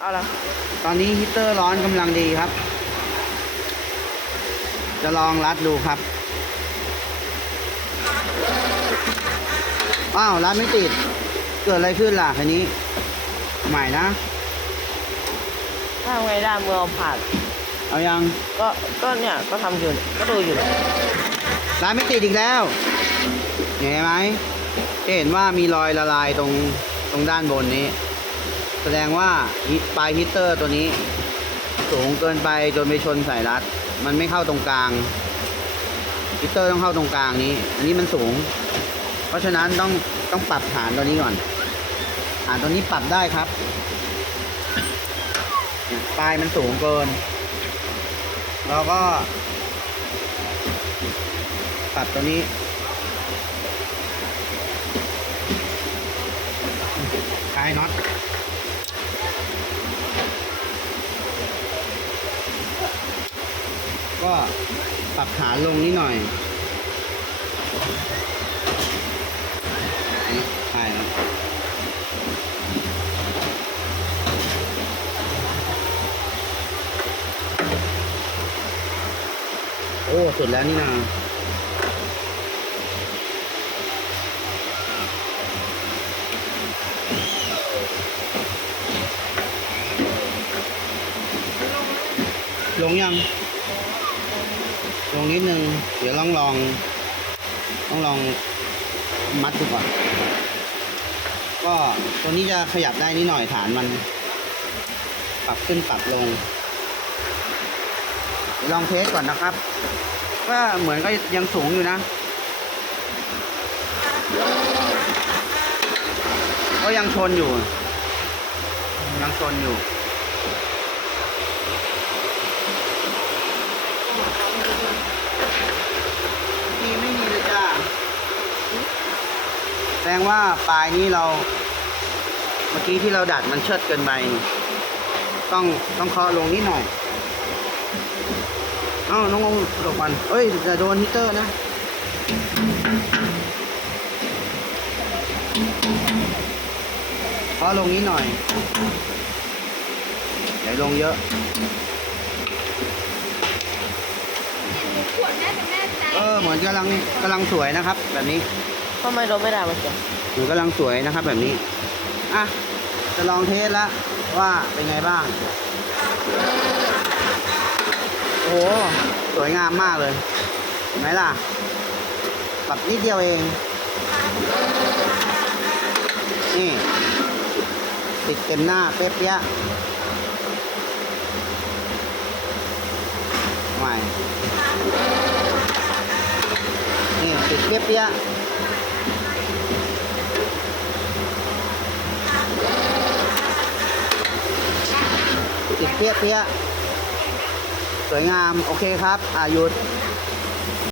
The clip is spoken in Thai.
เอาละตอนนี้ฮีตเตอร์ร้อนกำลังดีครับ จะลองรัดดูครับ อ้าว รัดไม่ติด เกิดอะไรขึ้นล่ะคันนี้ ใหม่นะถ้าทำไงได้เมื่อเอาผ่าน เอายัง ก็ ก็เนี่ย ก็ทำอยู่ ก็ดูอยู่เนี่ยรัดไม่ติดอีกแล้วเห็นไหมจะเห็นว่ามีรอยละลายตรง ตรงด้านบนนี้ แสดงว่าปลายฮีตเตอร์ตัวนี้ สูงเกินไปจนไปชนสายรัด มันไม่เข้าตรงกลางฮีตเตอร์ต้องเข้าตรงกลางนี้ อันนี้มันสูง เพราะฉะนั้นต้องต้องปรับฐานตัวนี้ก่อนฐานตัวนี้ปรับได้ครับปลายมันสูงเกินเราก็ ปรับตัวนี้คลายน็อต ก็ปรับฐานลงนิดหน่อยใช่ครับโอ้สุดแล้วนี่นาลงยัง ลงนิดนึง เดี๋ยวลองลองต้องลองมัดดูก่อน ก็ตัวนี้จะขยับได้นิดหน่อยฐานมัน ปรับขึ้นปรับลง ลองเทสก่อนนะครับ ก็เหมือนก็ยังสูงอยู่นะ ก็ยังชนอยู่ ยังชนอยู่ มีไม่มีเลยจ้าแสด งว่าปลายนี้เรา เมื่อกี้ที่เราดัดมันเชิดเกินไป ต้องต้องเคาะลงนิดหน่อย เอ้าน้องงหลบมันเอ้ยจะโดนฮีตเตอร์นะเคาะลงนิดหน่อยเดี๋ยวลงเยอะขวดแม่เป็นแม่ใจเออเหมือนกำลังกำลังสวยนะครับ แบบนี้ ทำไมเรถไม่ได้มาเกี่ยวหนูกำลังสวยนะครับแบบนี้ อะ จะลองเทสแล้วว่าเป็นไงบ้าง โอ้โห สวยงามมากเลยเห็นไหมล่ะปรับนิดเดียวเอง นี่ ติดเต็มหน้าเป๊ะเปี้ยะใหม่นี่ติดเป๊ะเปี้ย ติดเปี้ยเปี้ยสวยงาม โอเคครับ อ่าหยุด